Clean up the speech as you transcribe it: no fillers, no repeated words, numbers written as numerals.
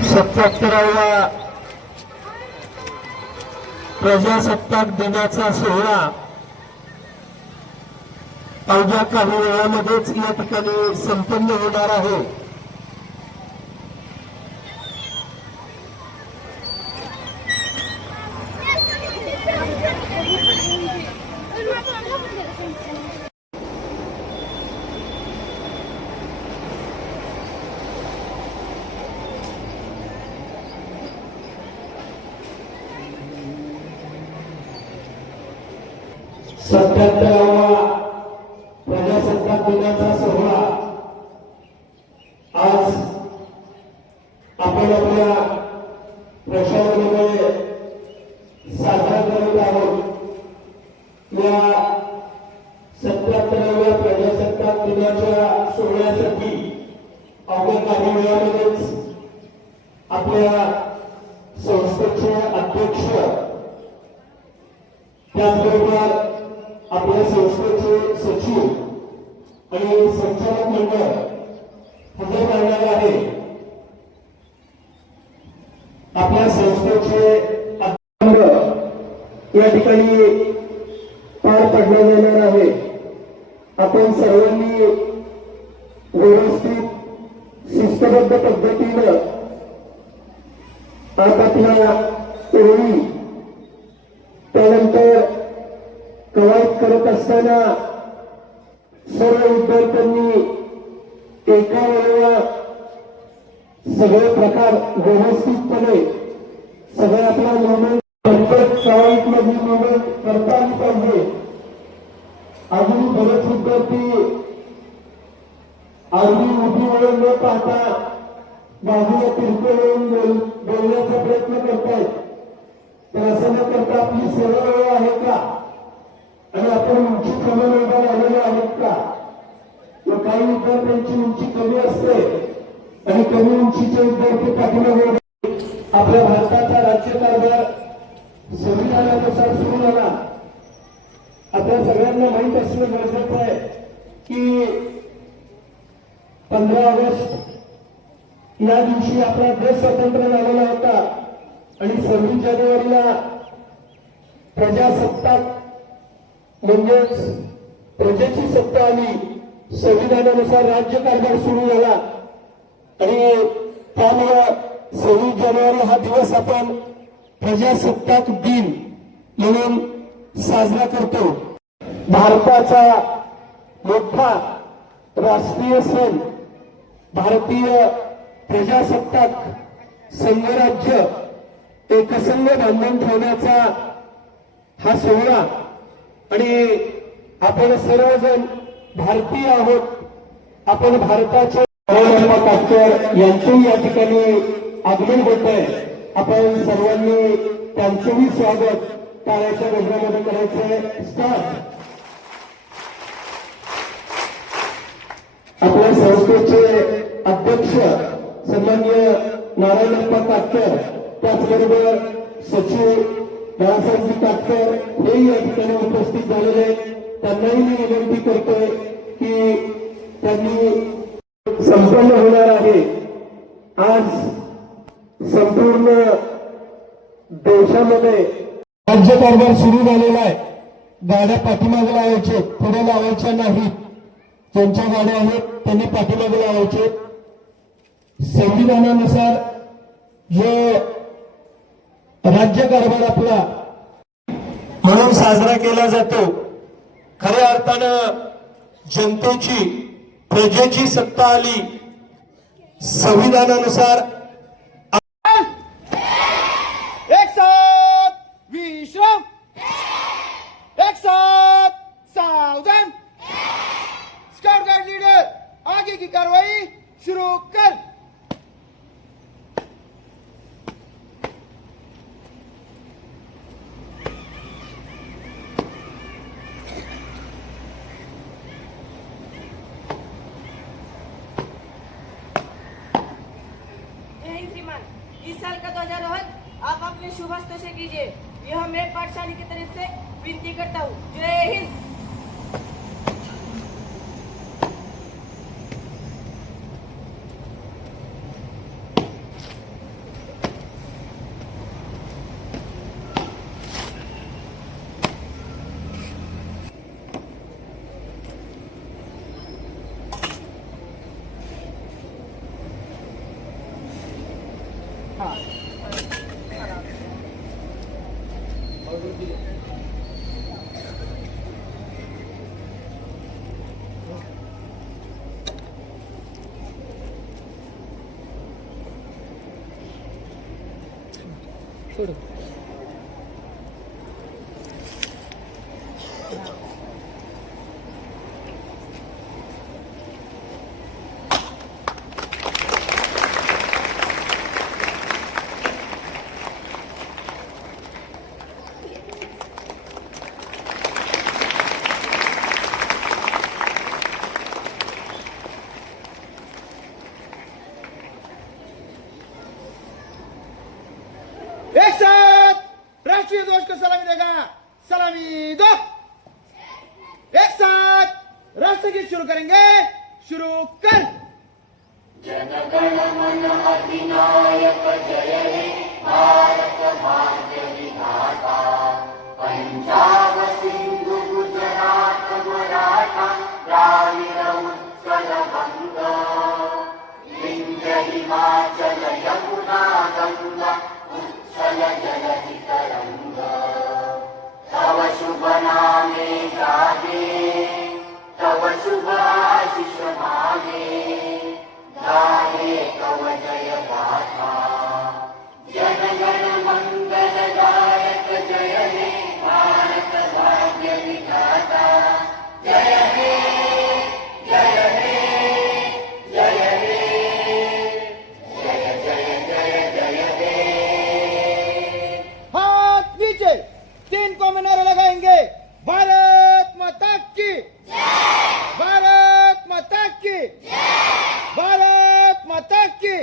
77वा प्रजासत्ताक दिनाचा सोहळा अवघ्या काही वेळामध्येच या ठिकाणी संपन्न होणार आहे। सत्याहत्तरावा प्रजासत्ताक दिनाचा सोहळा आज आपण आपल्या प्रशासनामध्ये साजरा करत आहोत। या 77व्या प्रजासत्ताक दिनाच्या सोहळ्यासाठी अवघ्या काही वेळामध्येच आपल्या संस्थेचे अध्यक्ष त्याचबरोबर आपल्या संस्थेचे सचिव आणि संचालक मंडळ हजर राहणार आहे। आपल्या संस्थेचे या ठिकाणी पार पडण्यात येणार आहे। आपण सर्वांनी व्यवस्थित शिस्तबद्ध पद्धतीनं आपापल्या ओळी त्यानंतर कवायत करत असताना सर्व विद्यार्थ्यांनी एका वेळेला सगळे प्रकार व्यवस्थितपणे सगळे आपला मूवमेंट प्रत्येक कवायत मधली मूवमेंट करता आली पाहिजे। अजून बरेच विद्यार्थी अगदी उभी वळून न पाहता बाजूला तिरके वळून बोलण्याचा प्रयत्न करतायत। तर असं न करता आपली सरळ वेळ आहे का आणि आपण उंची कमी उभा राहिलेले आहेत का? काही विद्यार्थ्यांची उंची कमी असते आणि कमी उंचीचे विद्यार्थी पाठीमागे। आपल्या भारताचा राज्यकारभार संविधानानुसार सुरू झाला। आपल्या सगळ्यांना माहीत असणं गरजेचं आहे की 15 ऑगस्ट या दिवशी आपला देश स्वतंत्र झालेला होता आणि 26 जानेवारीला प्रजासत्ताक म्हणजेच प्रजेची सत्ता आली। संविधानानुसार राज्यकारभार सुरू झाला आणि त्यामुळे 26 जानेवारी हा दिवस आपण प्रजासत्ताक दिन म्हणून साजरा करतो। भारताचा मोठा राष्ट्रीय सण भारतीय प्रजासत्ताक संघराज्य एकसंघ बांधून ठेवण्याचा हा सोहळा आणि आपण सर्वजण भारतीय आहोत। आपण भारताचे यांचेही या ठिकाणी आगमन होत आहे। आपण सर्वांनी त्यांचेही स्वागत टाळ्याच्या गजरामध्ये करायचे। स्टार्ट। आपल्या संस्थेचे अध्यक्ष सन्माननीय नारायणप्पा काटकर त्याचबरोबर सचिव बाळासाहेबजी काटकर हेही या ठिकाणी उपस्थित झालेले आहेत। त्यांनाही मी विनंती करतोय की त्यांनी संपन्न होणार आहे। आज संपूर्ण देशामध्ये राज्यकारभार सुरू झालेला आहे। गाड्या पाठीमागे लावायचे, पुढे लावायच्या नाहीत। ज्यांच्या गाड्या आहेत त्यांनी पाठीमागे लावायचे। संविधानानुसार जो राज्यकारभार आपला म्हणून साजरा केला जातो, खऱ्या अर्थानं जनतेची प्रजेची सत्ता आली। संविधानानुसार एक साथ विश्राम, एक साथ सावधान। स्काउट गाइड लीडर आगे की कार्रवाई शुरू कर। इस साल का ध्वजारोहण आप अपने शुभ हस्तों से कीजिए। यह मैं पाठशाला की तरफ से विनती करता हूँ। जय हिंद। हाँ छोड़ो एक साथ राष्ट्रीय ध्वज को सलामी देगा। सलामी दो। एक साथ राष्ट्रगीत शुरू करेंगे। शुरू कर। हाथ नीचे। 3 को नारे लगाएंगे। भारत माता की भारत माता की भारत माता की